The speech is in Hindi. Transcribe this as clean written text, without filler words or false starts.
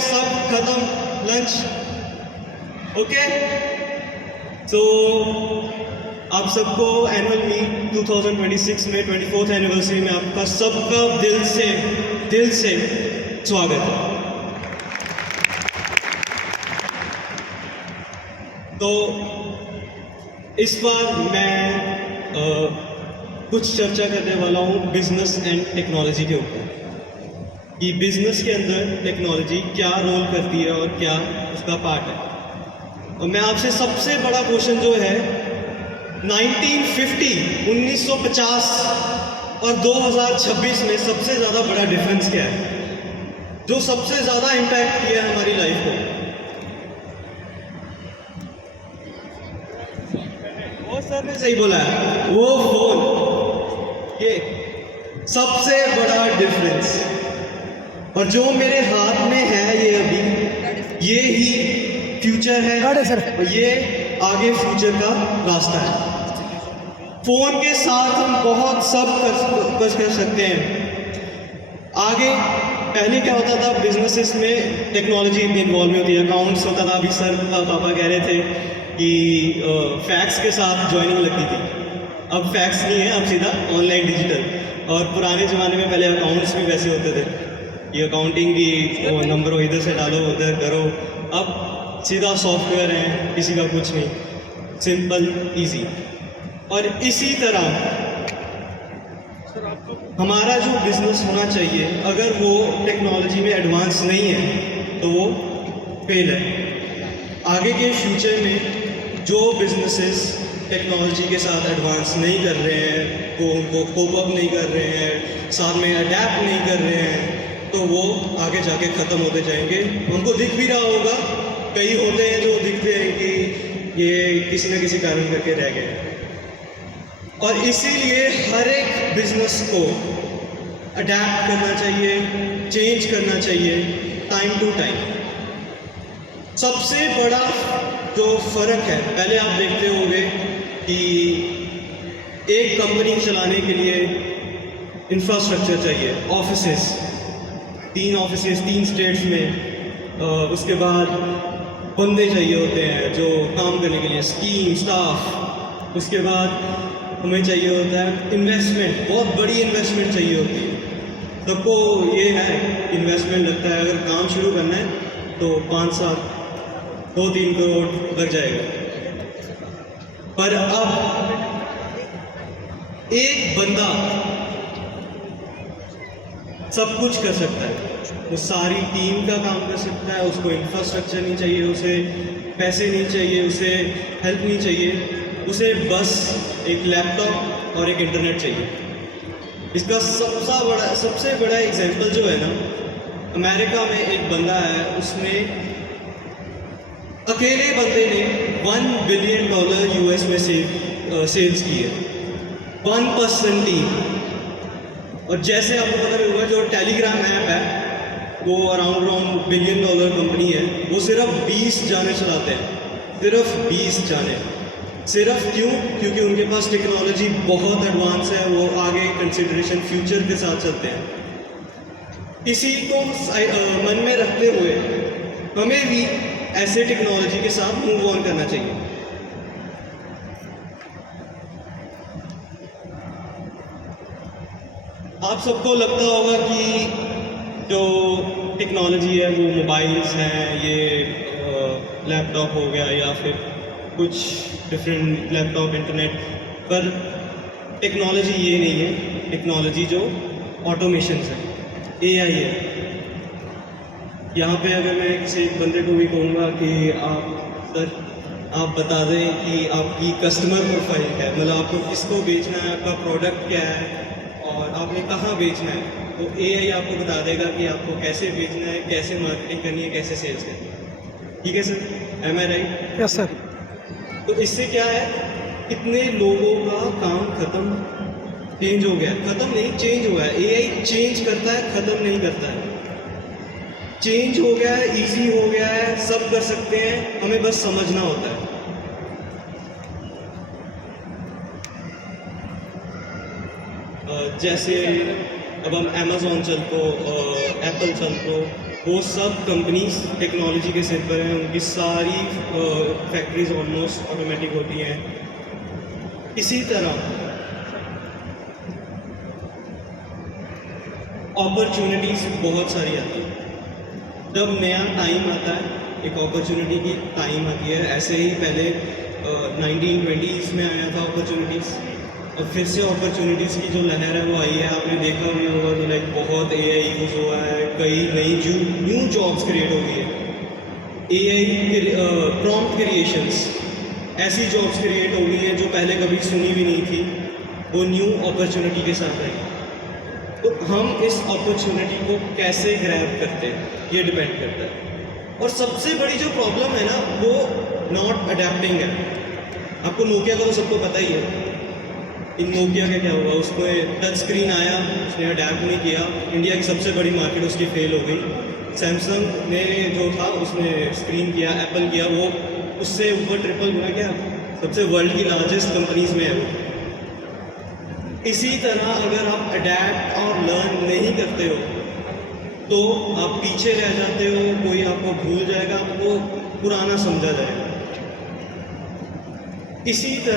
सब खत्म, लंच। ओके, तो आप सबको एनुअल मीट 2026 में 24th एनिवर्सरी में आपका सबका दिल से स्वागत है। तो इस बार मैं कुछ चर्चा करने वाला हूँ बिजनेस एंड टेक्नोलॉजी के ऊपर, कि बिजनेस के अंदर टेक्नोलॉजी क्या रोल करती है और क्या उसका पार्ट है। और मैं आपसे सबसे बड़ा क्वेश्चन जो है 1950 और 2026 में सबसे ज़्यादा बड़ा डिफरेंस क्या है, जो सबसे ज़्यादा इम्पैक्ट किया है हमारी लाइफ को? वो सर ने सही बोला है, वो फोन। ये सबसे बड़ा डिफरेंस, और जो मेरे हाथ में है ये अभी, ये ही फ्यूचर है और ये आगे फ्यूचर का रास्ता है। फोन के साथ हम बहुत सब कर सकते हैं आगे। पहले क्या होता था, बिजनेसेस में टेक्नोलॉजी इतनी इन्वॉल्व नहीं होती, अकाउंट्स होता था। अभी सर पापा कह रहे थे कि फैक्स के साथ ज्वाइनिंग लगती थी, अब फैक्स नहीं है, अब सीधा ऑनलाइन डिजिटल। और पुराने ज़माने में पहले अकाउंट्स भी वैसे होते थे, ये अकाउंटिंग की नंबर हो इधर से डालो उधर करो। अब सीधा सॉफ्टवेयर है, किसी का कुछ नहीं, सिंपल इजी। और इसी तरह हमारा जो बिजनेस होना चाहिए, अगर वो टेक्नोलॉजी में एडवांस नहीं है तो वो फेल है। आगे के फ्यूचर में जो बिजनेसेस टेक्नोलॉजी के साथ एडवांस नहीं कर रहे हैं, वो उनको कोप अप नहीं कर रहे हैं, साथ में अडेप्ट नहीं कर रहे हैं, तो वो आगे जाके ख़त्म होते जाएंगे। उनको दिख भी रहा होगा, कई होते हैं जो दिखते हैं कि ये किसी न किसी कारण करके रह गए। और इसीलिए हर एक बिजनेस को अडेप्ट करना चाहिए, चेंज करना चाहिए टाइम टू टाइम। सबसे बड़ा जो फ़र्क है, पहले आप देखते होंगे कि एक कंपनी चलाने के लिए इंफ्रास्ट्रक्चर चाहिए, ऑफिसेस, 3 ऑफिसेस 3 स्टेट्स में। उसके बाद बंदे चाहिए होते हैं जो काम करने के लिए, स्कीम, स्टाफ। उसके बाद हमें चाहिए होता है इन्वेस्टमेंट, बहुत बड़ी इन्वेस्टमेंट चाहिए होती है। सबको ये है इन्वेस्टमेंट लगता है, अगर काम शुरू करना है तो 5-7 2-3 करोड़ लग जाएगा। पर अब एक बंदा सब कुछ कर सकता है, वो सारी टीम का काम कर सकता है। उसको इंफ्रास्ट्रक्चर नहीं चाहिए, उसे पैसे नहीं चाहिए, उसे हेल्प नहीं चाहिए, उसे बस एक लैपटॉप और एक इंटरनेट चाहिए। इसका सबसे बड़ा एग्जांपल जो है ना, अमेरिका में एक बंदा है, उसने अकेले बंदे ने $1 बिलियन यूएस में सेल्स की है, 1% टीम। और जैसे आपको पता भी होगा, जो टेलीग्राम ऐप है वो अराउंड $1 बिलियन कंपनी है, वो सिर्फ 20 जाने चलाते हैं, सिर्फ 20 जाने। सिर्फ क्यों? क्योंकि उनके पास टेक्नोलॉजी बहुत एडवांस है, वो आगे कंसिडरेशन फ्यूचर के साथ चलते हैं। इसी को मन में रखते हुए हमें भी ऐसे टेक्नोलॉजी के साथ मूव ऑन करना चाहिए। आप सबको लगता होगा कि जो टेक्नोलॉजी है वो मोबाइल्स हैं, ये लैपटॉप हो गया या फिर कुछ डिफरेंट लैपटॉप, इंटरनेट। पर टेक्नोलॉजी ये नहीं है, टेक्नोलॉजी जो ऑटोमेशन है, AI है। यहाँ पे अगर मैं किसी एक बंदे को भी कहूँगा कि आप बता दें कि आपकी कस्टमर प्रोफाइल क्या है, मतलब आपको किसको बेचना है, आपका प्रोडक्ट क्या है और आपने कहाँ बेचना है, तो AI आपको बता देगा कि आपको कैसे बेचना है, कैसे मार्केटिंग करनी है, कैसे सेल्स करनी है। ठीक है सर, एम आई राइट? Yes sir. तो इससे क्या है, कितने लोगों का काम खत्म, चेंज हो गया, खत्म नहीं चेंज हुआ है। AI चेंज करता है, खत्म नहीं करता है। चेंज हो गया है, इजी हो गया है, सब कर सकते हैं, हमें बस समझना होता है। जैसे अब हम अमेज़ॉन चल को, एप्पल चल को, वो सब कंपनीज टेक्नोलॉजी के सिर पर हैं, उनकी सारी फैक्ट्रीज ऑलमोस्ट ऑटोमेटिक होती हैं। इसी तरह अपॉर्चुनिटीज़ बहुत सारी आती हैं। जब नया टाइम आता है, एक अपॉर्चुनिटी की टाइम आती है। ऐसे ही पहले 1920s में आया था अपॉर्चुनिटीज़, और फिर से अपॉर्चुनिटीज़ की जो लहर है वो आई है। आपने देखा भी होगा कि लाइक बहुत AI यूज़ हुआ है, कई नई न्यू जॉब्स क्रिएट हो गई है। AI प्रॉम्प्ट क्रिएशंस, ऐसी जॉब्स क्रिएट हो गई हैं जो पहले कभी सुनी भी नहीं थी, वो न्यू अपॉर्चुनिटी के साथ आई। तो हम इस अपॉर्चुनिटी को कैसे ग्रैब करते हैं, ये डिपेंड करता है। और सबसे बड़ी जो प्रॉब्लम है ना, वो नॉट अडेप्टिंग है। आपको नोकिया का तो सबको पता ही है। इन नोकिया का क्या हुआ, उसको टच स्क्रीन आया, उसने अडेप्ट नहीं किया, इंडिया की सबसे बड़ी मार्केट उसकी फेल हो गई। सैमसंग ने जो था उसने स्क्रीन किया, एप्पल किया, वो उससे ऊपर ट्रिपल गुना क्या, सबसे वर्ल्ड की लार्जेस्ट कंपनीज में है वो। इसी तरह अगर आप अडेप्ट और लर्न नहीं करते हो तो आप पीछे रह जाते हो, कोई आपको भूल जाएगा, आपको पुराना समझा जाएगा। इसी तरह